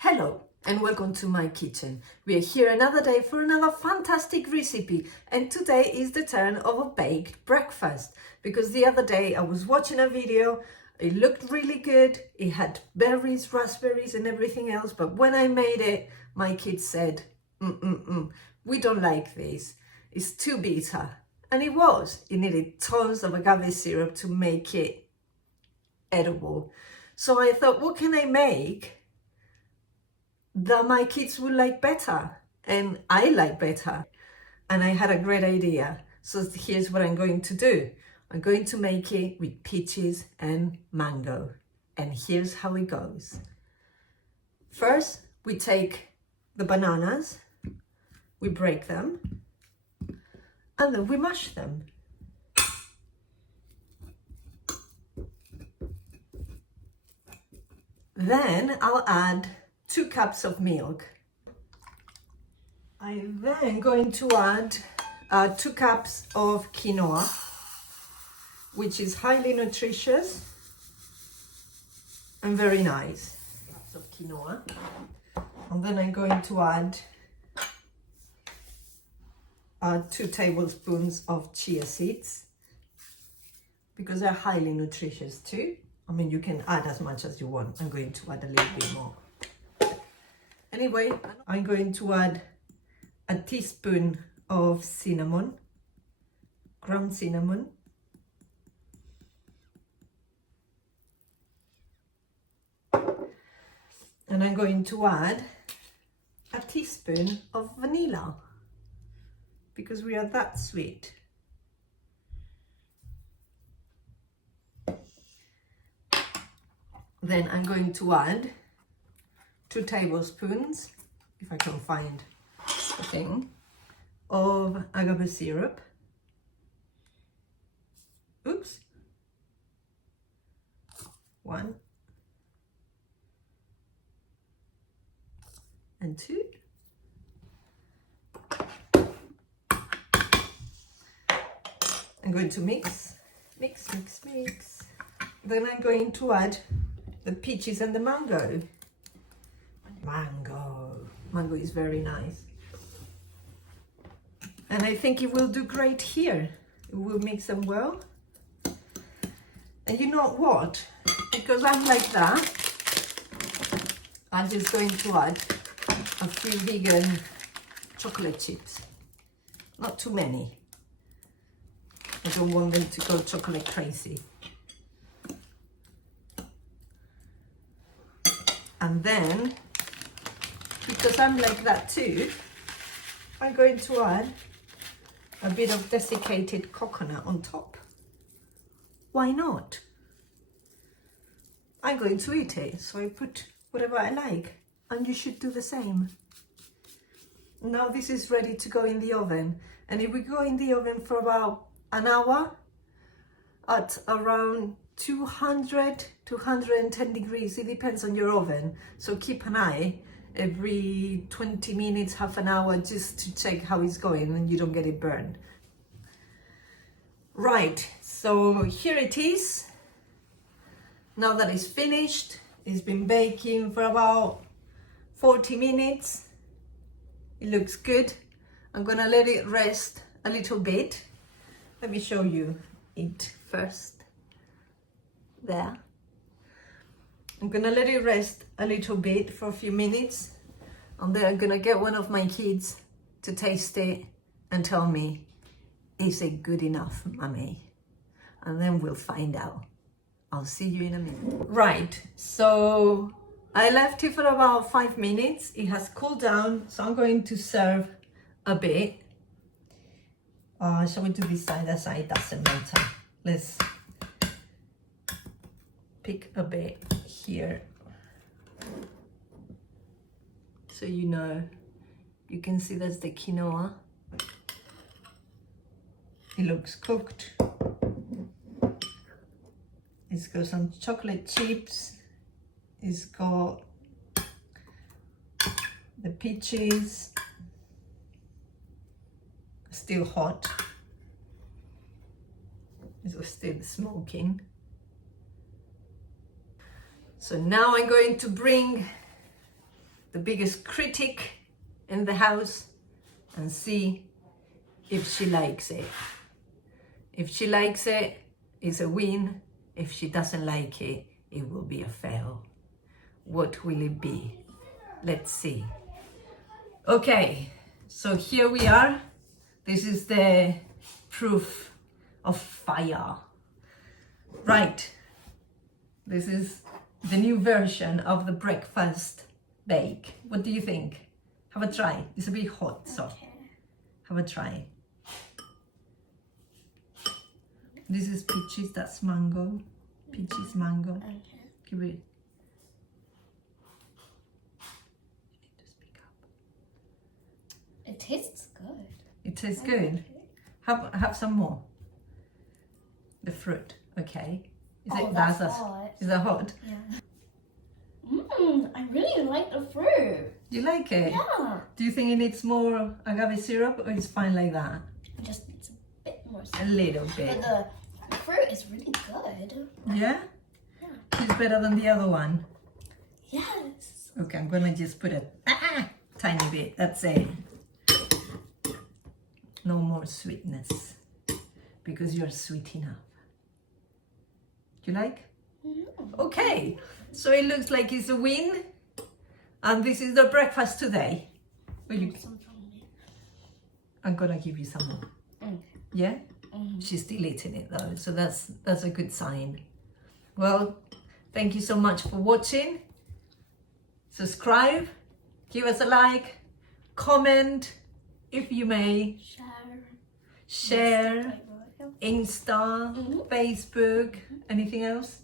Hello and welcome to my kitchen. We are here another day for another fantastic recipe, and today is the turn of a baked breakfast because the other day I was watching a video. It looked really good. It had berries, raspberries and everything else, but when I made it, my kids said, we don't like this. It's too bitter. And it was. It needed tons of agave syrup to make it edible. So I thought, what can I make that my kids would like better and I like better? And I had a great idea. So here's what I'm going to do. I'm going to make it with peaches and mango. And here's how it goes. First, we take the bananas, we break them, and then we mash them. Then I'll add 2 cups of milk. I'm then going to add 2 cups of quinoa, which is highly nutritious and very nice. Cups of quinoa. And then I'm going to add 2 tablespoons of chia seeds because they're highly nutritious too. I mean, you can add as much as you want. I'm going to add a little bit more. Anyway, I'm going to add a teaspoon of cinnamon, ground cinnamon. And I'm going to add a teaspoon of vanilla because we are that sweet. Then I'm going to add 2 tablespoons, if I can find the thing, of agave syrup. Oops. 1 and 2. I'm going to mix. Then I'm going to add the peaches and the mango. Mango is very nice. And I think it will do great here. It will mix them well. And you know what? Because I'm like that, I'm just going to add a few vegan chocolate chips. Not too many. I don't want them to go chocolate crazy. And then, because I'm like that too, I'm going to add a bit of desiccated coconut on top. Why not? I'm going to eat it, so I put whatever I like, and you should do the same. Now this is ready to go in the oven, and it will go in the oven for about an hour at around 200 to 110 degrees. It depends on your oven, so keep an eye every 20 minutes, half an hour, just to check how it's going and you don't get it burned. Right, so here it is. Now that it's finished, it's been baking for about 40 minutes. It looks good. I'm gonna let it rest a little bit. Let me show you it first. There. I'm gonna let it rest a little bit for a few minutes, and then I'm gonna get one of my kids to taste it and tell me, is it good enough, Mummy? And then we'll find out. I'll see you in a minute. Right, so I left it for about 5 minutes. It has cooled down, so I'm going to serve a bit. Shall we do this side? That side doesn't matter. Let's pick a bit here. So you know, you can see that's the quinoa. It looks cooked. It's got some chocolate chips. It's got the peaches. Still hot. It's still smoking. So now I'm going to bring the biggest critic in the house and see if she likes it. If she likes it, it's a win. If she doesn't like it, it will be a fail. What will it be? Let's see. Okay, so here we are. This is the proof of fire. Right, this is the new version of the breakfast bake. What do you think? Have a try. It's a bit hot, so have a try. This is peaches, that's mango. Peaches, mango. Okay. Give it. You need to speak up. It tastes good. It tastes good. Have some more. The fruit, okay. Is Oh, it that's hot. Is that hot? Yeah. I really like the fruit. Do you like it? Yeah. Do you think it needs more agave syrup or it's fine like that? It just needs a bit more A sweet. little bit. But the fruit is really good. Yeah? Yeah. It's better than the other one. Yes. Okay, I'm gonna just put a tiny bit. That's it. No more sweetness because you're sweet enough. Do you like? Okay, so it looks like it's a win, and this is the breakfast today. Some from me. I'm gonna give you some more. Okay. Yeah? She's still eating it though, so that's a good sign. Well, thank you so much for watching. Subscribe, give us a like, comment if you may, share, Insta, Facebook, anything else?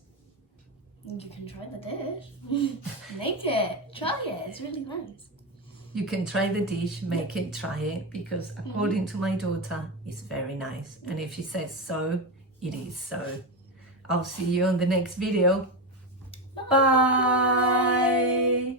You can try the dish. Make it. Try it. It's really nice. You can try the dish, make it, try it, because according to my daughter, it's very nice. And if she says so, it is so. I'll see you on the next video. Bye.